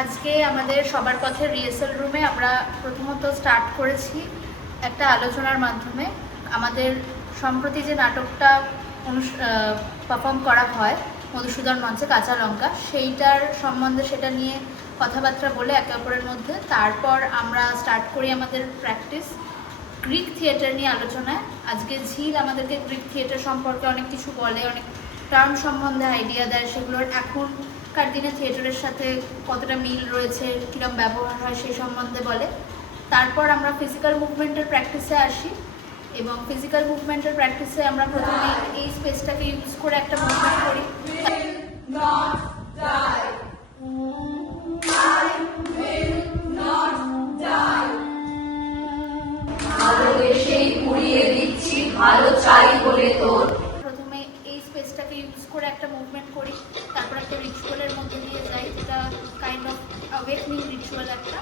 আজকে আমাদের সবার পথে রিহার্সাল রুমে আমরা প্রথমত স্টার্ট করেছি একটা আলোচনার মাধ্যমে। আমাদের সম্প্রতি যে নাটকটা পারফর্ম করা হয় মধুসূদন মঞ্চে কাঁচা লঙ্কা, সেইটার সম্বন্ধে সেটা নিয়ে কথাবার্তা বলে একে অপরের মধ্যে তারপর আমরা স্টার্ট করি আমাদের প্র্যাকটিস গ্রিক থিয়েটার নিয়ে আলোচনায়। আজকে ঝিল আমাদেরকে গ্রিক থিয়েটার সম্পর্কে অনেক কিছু বলে, অনেক টার্ম সম্বন্ধে আইডিয়া দেয়, সেগুলোর এখনকার দিনে থিয়েটারের সাথে কতটা মিল রয়েছে, কীরকম ব্যবহার হয় সেই সম্বন্ধে বলে। তারপর আমরা ফিজিক্যাল মুভমেন্টের প্র্যাকটিসে আসি এবং ফিজিক্যাল মুভমেন্টের প্র্যাকটিসে আমরা প্রথমে এই স্পেসটাকে ইউজ করে একটা মুভমেন্ট করি। প্রথমে এই স্পেসটাকে ইউজ করে একটা মুভমেন্ট করি, তারপর একটা রিচুয়ালের মধ্যে দিয়ে যাই, যেটা কাইন্ড অফ অ্যাওয়েকনিং রিচুয়াল একটা।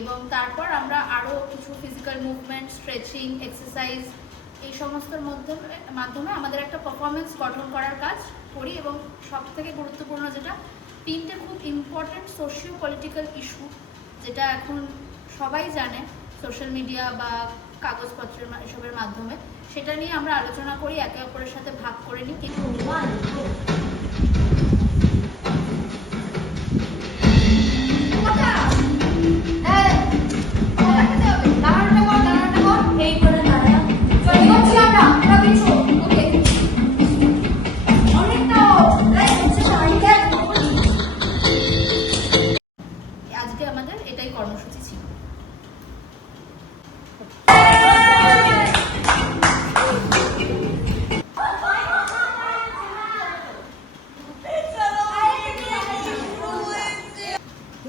এবং তারপর আমরা আরও কিছু ফিজিক্যাল মুভমেন্ট, স্ট্রেচিং, এক্সারসাইজ এই সমস্তর মাধ্যমে আমাদের একটা পারফরমেন্স গঠন করার কাজ করি। এবং সবথেকে গুরুত্বপূর্ণ যেটা, তিনটে খুব ইম্পর্ট্যান্ট সোশিও পলিটিক্যাল ইস্যু, যেটা এখন সবাই জানে সোশ্যাল মিডিয়া বা কাগজপত্রের এসবের মাধ্যমে, সেটা নিয়ে আমরা আলোচনা করি, একে অপরের সাথে ভাগ করে নিই। কিন্তু আজকে আমাদের এটাই কর্মসূচি ছিল।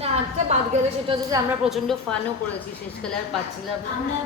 না, একটা বাদ গেলে সেটা হচ্ছে যে আমরা প্রচন্ড ফানও করেছি, শেষকালে আর পাচ্ছিলাম না।